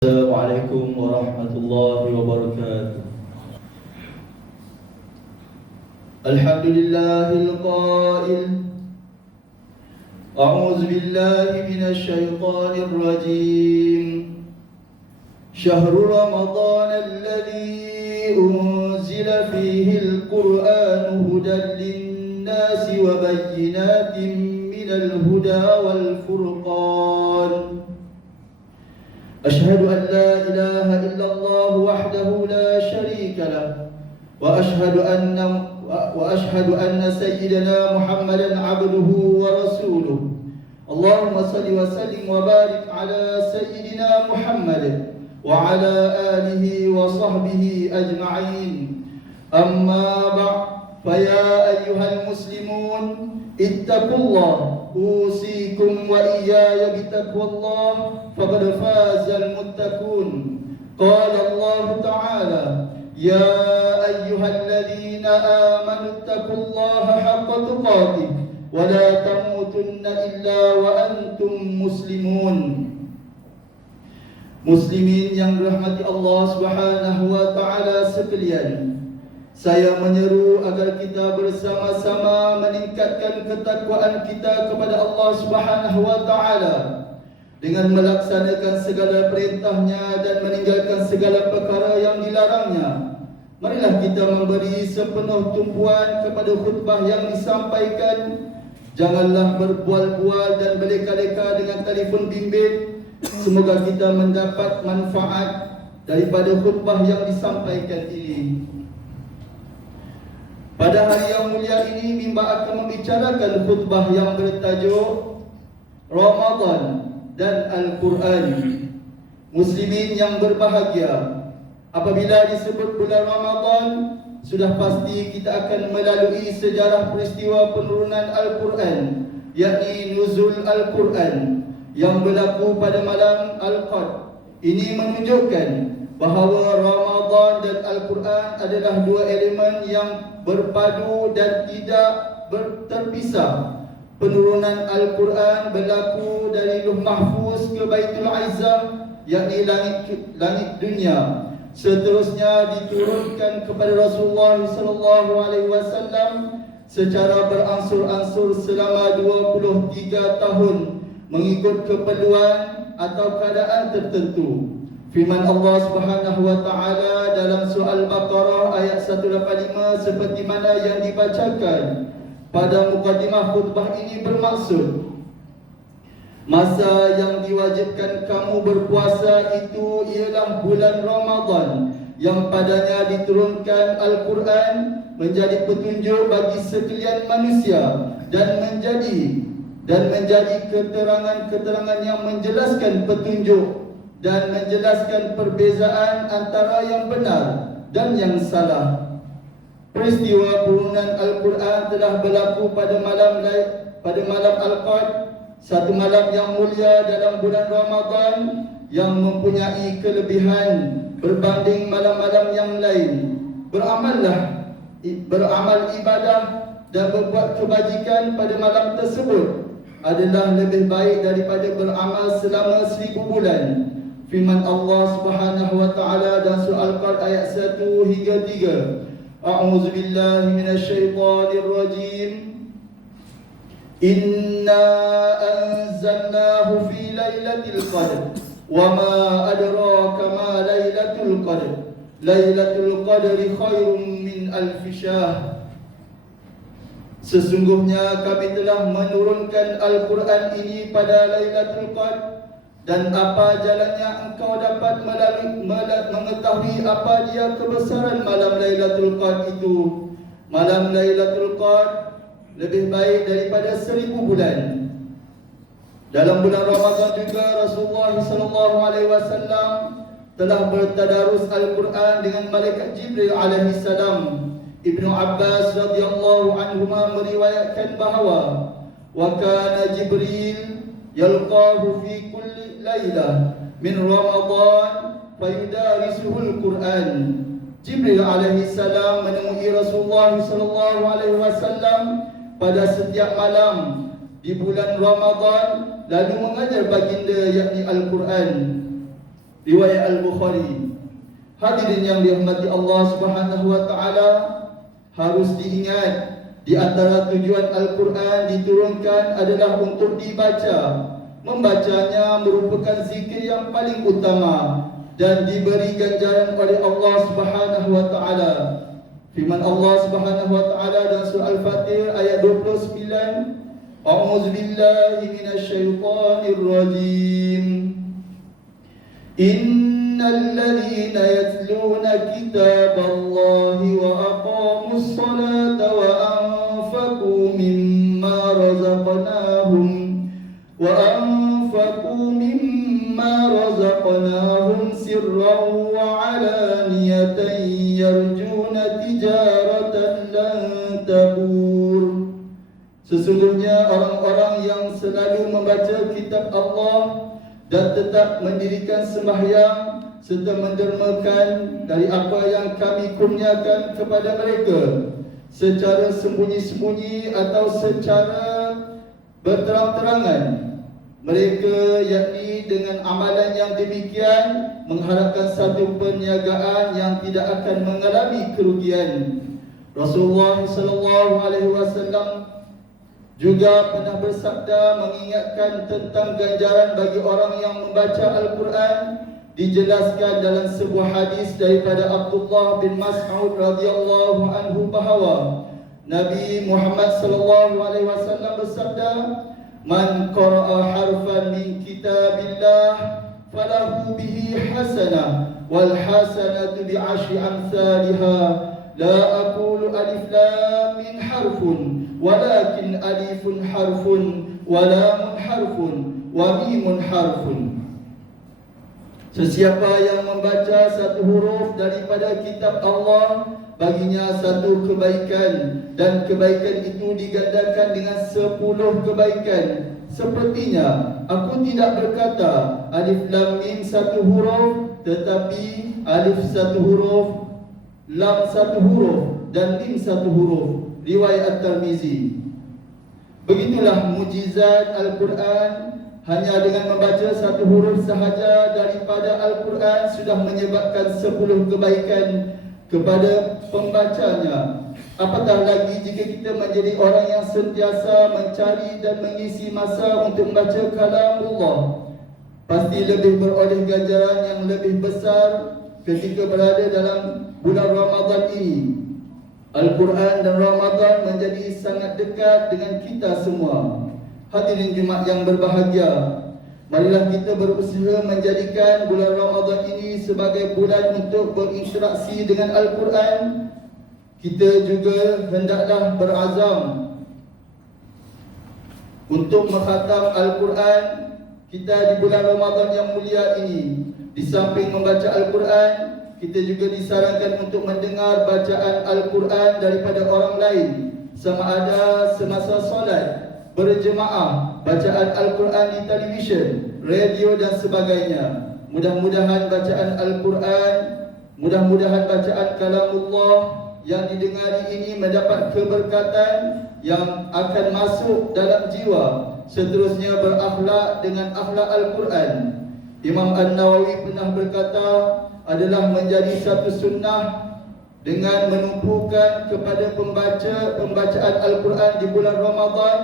السلام عليكم ورحمة الله وبركاته. الحمد لله القائل أعوذ بالله من الشيطان الرجيم شهر رمضان الذي أنزل فيه القرآن هدى للناس وبينات من الهدى والفرقان أشهد أن لا إله إلا الله وحده لا شريك له وأشهد أن سيدنا محمدا عبده ورسوله اللهم صل وسلم وبارك على سيدنا محمد وعلى آله وصحبه أجمعين أما بعد فيا أيها المسلمون اتقوا الله أوصيكم وإياي بتقوى الله فقد فاز المتقون قال الله تعالى يا أيها الذين آمنوا اتقوا الله حق تقاته ولا تموتن إلا وأنتم مسلمون. Muslimin yang dirahmati Allah Subhanahu wa taala sekalian, saya menyeru agar kita bersama-sama meningkatkan ketakwaan kita kepada Allah Subhanahu wa taala dengan melaksanakan segala perintahnya dan meninggalkan segala perkara yang dilarangnya. Marilah kita memberi sepenuh tumpuan kepada khutbah yang disampaikan. Janganlah berbual-bual dan berleka-leka dengan telefon bimbit. Semoga kita mendapat manfaat daripada khutbah yang disampaikan ini. Pada hari yang mulia ini, mimbar akan membicarakan khutbah yang bertajuk Ramadan dan Al-Quran. Muslimin yang berbahagia, apabila disebut bulan Ramadan, sudah pasti kita akan melalui sejarah peristiwa penurunan Al-Quran, yakni nuzul Al-Quran yang berlaku pada malam Al-Qadr. Ini menunjukkan bahawa Ramadan dan Al-Quran adalah dua elemen yang berpadu dan tidak terpisah. Penurunan Al-Quran berlaku dari Lauh Mahfuz ke Baitul Izzah, yakni langit dunia. Seterusnya diturunkan kepada Rasulullah SAW secara beransur-ansur selama 23 tahun mengikut keperluan atau keadaan tertentu. Firman Allah Subhanahu wa taala dalam surah Al-Baqarah ayat 185 seperti mana yang dibacakan pada mukadimah khutbah ini bermaksud, masa yang diwajibkan kamu berpuasa itu ialah bulan Ramadan yang padanya diturunkan Al-Quran menjadi petunjuk bagi sekalian manusia dan menjadi keterangan-keterangan yang menjelaskan petunjuk dan menjelaskan perbezaan antara yang benar dan yang salah. Peristiwa penurunan Al-Quran telah berlaku pada malam Al-Qadr, satu malam yang mulia dalam bulan Ramadan yang mempunyai kelebihan berbanding malam-malam yang lain. Beramal ibadah dan berbuat kebajikan pada malam tersebut adalah lebih baik daripada beramal selama 1000 bulan. Firman Allah Subhanahu wa taala dalam surah Al-Qadr ayat 1 hingga 3. A'udzu billahi minasyaitonir rajim. Inna anzalnahu fi lailatul qadr wa ma adraka ma lailatul qadr. Lailatul qadri khairum min alf syahr. Sesungguhnya kami telah menurunkan Al-Quran ini pada Lailatul Qadr, dan apa jalannya engkau dapat mengetahui apa dia kebesaran malam Lailatul Qadr itu. Malam Lailatul Qadr lebih baik daripada 1000 bulan. Dalam bulan Ramadan juga Rasulullah SAW telah bertadarus Al-Quran dengan malaikat Jibril alaihi salam. Ibnu Abbas radhiyallahu anhuma meriwayatkan bahawa wa kana Jibril yalqahu fi kulli lailah min Ramadan fayudarisuhul Quran. Jibril alaihi salam menemui Rasulullah sallallahu alaihi wasallam pada setiap malam di bulan Ramadan lalu mengajar baginda yakni Al-Quran. Riwayat Al-Bukhari. Hadirin yang dirahmati Allah Subhanahu wa taala, harus diingat di antara tujuan Al-Quran diturunkan adalah untuk dibaca. Membacanya merupakan zikir yang paling utama dan diberi ganjaran oleh Allah Subhanahu wa taala. Firman Allah Subhanahu wa taala dalam surah Al-Fatir ayat 29, A'udzu billahi minasyaitonir rajim. Innal ladzina yatluna kitaballahi wa aqamus salata wa anfaqu mimma razaqnahum sirran wa 'alaniyatan yarjuna tijaratan lan tabur. Sesungguhnya orang-orang yang selalu membaca kitab Allah dan tetap mendirikan sembahyang serta mendermakan dari apa yang kami kurniakan kepada mereka secara sembunyi-sembunyi atau secara berterang-terangan, mereka yakni dengan amalan yang demikian mengharapkan satu perniagaan yang tidak akan mengalami kerugian. Rasulullah sallallahu alaihi wasallam juga pernah bersabda mengingatkan tentang ganjaran bagi orang yang membaca Al-Quran. Dijelaskan dalam sebuah hadis daripada Abdullah bin Mas'ud radhiyallahu anhu bahawa Nabi Muhammad sallallahu alaihi wasallam bersabda, "Man qara'a harfan min kitabillah falahu bihi hasanah wal hasanatu bi 'ashri amsalha." La aqulu alif lam min harfun walakin alifun harfun wa lamun harfun wa mimun harfun. Sesiapa yang membaca satu huruf daripada kitab Allah, baginya satu kebaikan, dan kebaikan itu digandakan dengan 10 kebaikan. Sepertinya aku tidak berkata alif lam mim satu huruf, tetapi alif satu huruf, lam satu huruf dan mim satu huruf. Riwayat At-Tirmizi. Begitulah mujizat Al-Quran. Hanya dengan membaca satu huruf sahaja daripada Al-Quran sudah menyebabkan 10 kebaikan kepada pembacanya. Apatah lagi jika kita menjadi orang yang sentiasa mencari dan mengisi masa untuk membaca kalamullah. Pasti lebih beroleh ganjaran yang lebih besar ketika berada dalam bulan Ramadan ini. Al-Quran dan Ramadan menjadi sangat dekat dengan kita semua. Hadirin Jumaat yang berbahagia, marilah kita berusaha menjadikan bulan Ramadan ini sebagai bulan untuk berinteraksi dengan Al-Quran. Kita juga hendaklah berazam untuk mengkhatam Al-Quran kita di bulan Ramadan yang mulia ini. Di samping membaca Al-Quran, kita juga disarankan untuk mendengar bacaan Al-Quran daripada orang lain, sama ada semasa solat, berjemaah, bacaan Al-Quran di televisyen, radio dan sebagainya. Mudah-mudahan bacaan Al-Quran, mudah-mudahan bacaan kalamullah yang didengari ini mendapat keberkatan yang akan masuk dalam jiwa, seterusnya berakhlak dengan akhlak Al-Quran. Imam An-Nawawi pernah berkata, adalah menjadi satu sunnah dengan menumpukan kepada pembacaan Al-Quran di bulan Ramadan,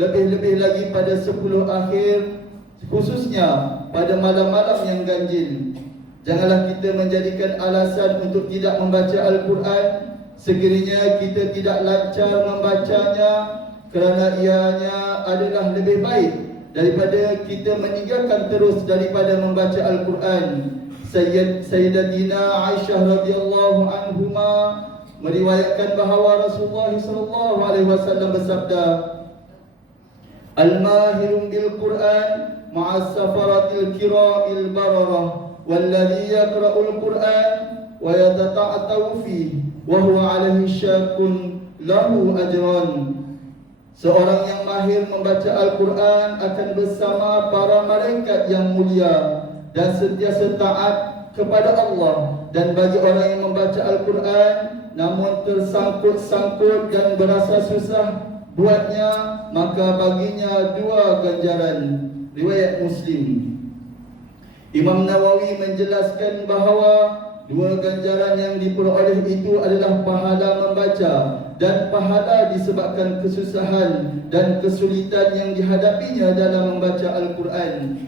lebih-lebih lagi pada 10 akhir, khususnya pada malam-malam yang ganjil. Janganlah kita menjadikan alasan untuk tidak membaca Al-Quran sekiranya kita tidak lancar membacanya, kerana ianya adalah lebih baik daripada kita meninggalkan terus daripada membaca Al-Quran. Sayyidatina Aisyah radhiyallahu anhuma meriwayatkan bahawa Rasulullah sallallahu alaihi wasallam bersabda, "Al-mahirun bil Quran ma'as safaratil kiramil bararah walladhi yaqra'ul Quran wa yatata'atu fihi wa huwa 'alaihi syakkun lahu ajran." Seorang yang mahir membaca Al-Quran akan bersama para malaikat yang mulia dan sentiasa taat kepada Allah. Dan bagi orang yang membaca Al-Quran namun tersangkut-sangkut dan berasa susah buatnya, maka baginya 2 ganjaran. Riwayat Muslim. Imam Nawawi menjelaskan bahawa dua ganjaran yang diperoleh itu adalah pahala membaca dan pahala disebabkan kesusahan dan kesulitan yang dihadapinya dalam membaca Al-Quran.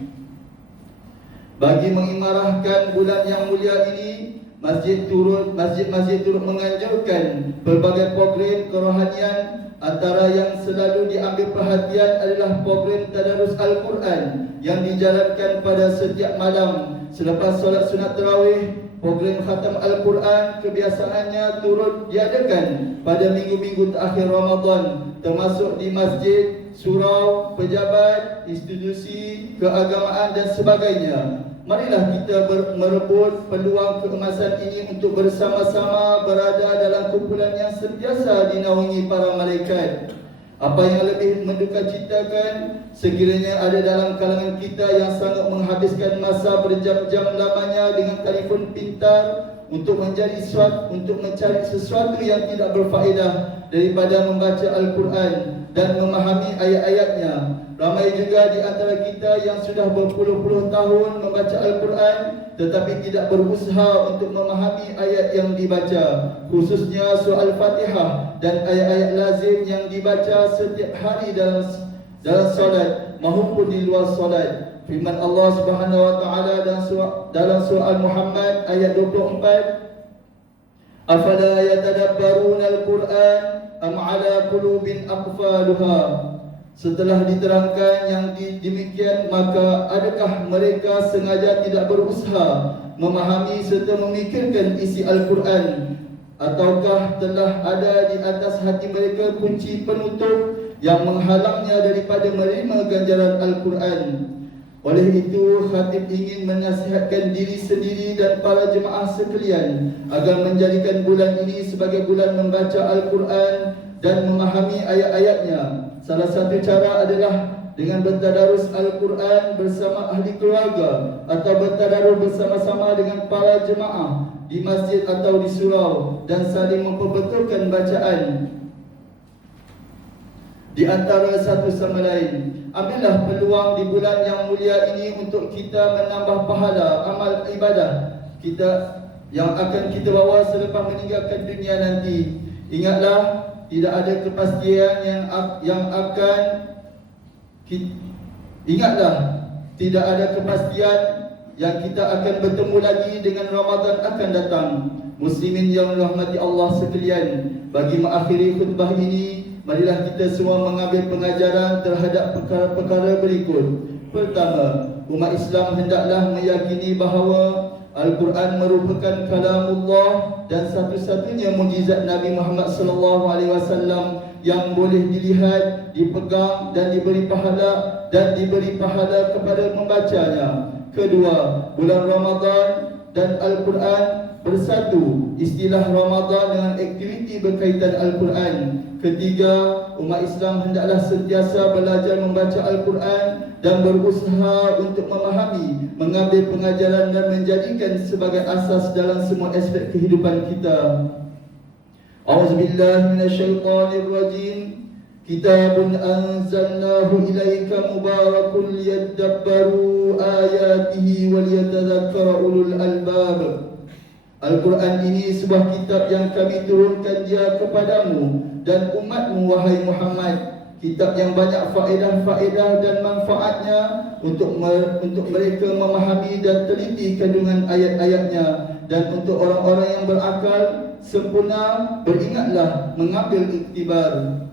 Bagi mengimarahkan bulan yang mulia ini, masjid-masjid turut menganjurkan pelbagai program kerohanian. Antara yang selalu diambil perhatian adalah program tadarus Al-Quran yang dijalankan pada setiap malam selepas solat sunat tarawih. Program khatam Al-Quran kebiasaannya turut diadakan pada minggu-minggu terakhir Ramadan, termasuk di masjid, surau, pejabat, institusi keagamaan dan sebagainya. Marilah kita merebut peluang keemasan ini untuk bersama-sama berada dalam kumpulan yang sentiasa dinaungi para malaikat. Apa yang lebih mendukacitakan, sekiranya ada dalam kalangan kita yang sangat menghabiskan masa berjam-jam lamanya dengan telefon pintar untuk mencari sesuatu yang tidak berfaedah daripada membaca Al-Quran dan memahami ayat-ayatnya. Ramai juga di antara kita yang sudah berpuluh-puluh tahun membaca Al-Quran tetapi tidak berusaha untuk memahami ayat yang dibaca, khususnya surah Al-Fatihah dan ayat-ayat lazim yang dibaca setiap hari dalam solat maupun di luar solat. Firman Allah Subhanahu wa taala dalam surah Al-Muhammad ayat 24, afala yatadabbaruna al-Quran am ala qulubin aqfaluha. Setelah diterangkan yang demikian, maka adakah mereka sengaja tidak berusaha memahami serta memikirkan isi Al-Quran, ataukah telah ada di atas hati mereka kunci penutup yang menghalangnya daripada menerima ganjaran Al-Quran? Oleh itu, khatib ingin menasihatkan diri sendiri dan para jemaah sekalian agar menjadikan bulan ini sebagai bulan membaca Al-Quran dan memahami ayat-ayatnya. Salah satu cara adalah dengan bertadarus Al-Quran bersama ahli keluarga atau bertadarus bersama-sama dengan para jemaah di masjid atau di surau dan saling memperbetulkan bacaan di antara satu sama lain. Ambillah peluang di bulan yang mulia ini untuk kita menambah pahala amal ibadah kita yang akan kita bawa selepas meninggalkan dunia nanti. Ingatlah, tidak ada kepastian tidak ada kepastian yang kita akan bertemu lagi dengan Ramadan akan datang. Muslimin yang dirahmati Allah sekalian, bagi mengakhiri khutbah ini, marilah kita semua mengambil pengajaran terhadap perkara-perkara berikut. Pertama, umat Islam hendaklah meyakini bahawa Al-Quran merupakan kalamullah dan satu-satunya mukjizat Nabi Muhammad SAW yang boleh dilihat, dipegang dan diberi pahala kepada membacanya. Kedua, bulan Ramadan dan Al-Quran bersatu, istilah Ramadan dengan aktiviti berkaitan Al-Quran. Ketiga, umat Islam hendaklah sentiasa belajar membaca Al-Quran dan berusaha untuk memahami, mengambil pengajaran dan menjadikan sebagai asas dalam semua aspek kehidupan kita. A'udzubillahi minasyaitonirrajim. Kitabun anzalnahu ilaika mubarakun liyadabbaru ayatihi waliyatadzakkara ulul albab. Al-Quran ini sebuah kitab yang kami turunkan dia kepadamu dan umatmu, wahai Muhammad. Kitab yang banyak faedah-faedah dan manfaatnya untuk mereka memahami dan teliti kandungan ayat-ayatnya. Dan untuk orang-orang yang berakal sempurna, beringatlah mengambil iktibar.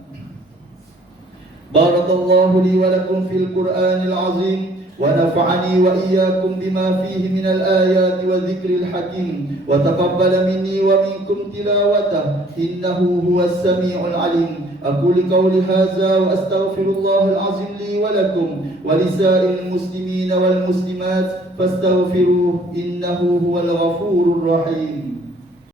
Barakallahu li wa lakum fil Qur'anil azim, wa nafa'ani wa iyyakum bima fihi minal ayati wa dzikril hakim, wa taqabbala minni wa minkum tilawatah, innahu huwas sami'ul alim. Aqulu qawli hadza wa astaghfirullahal azim li wa lakum wa lisa'il muslimina wal muslimat fastaghfiruhu innahu huwal ghafurur rahim.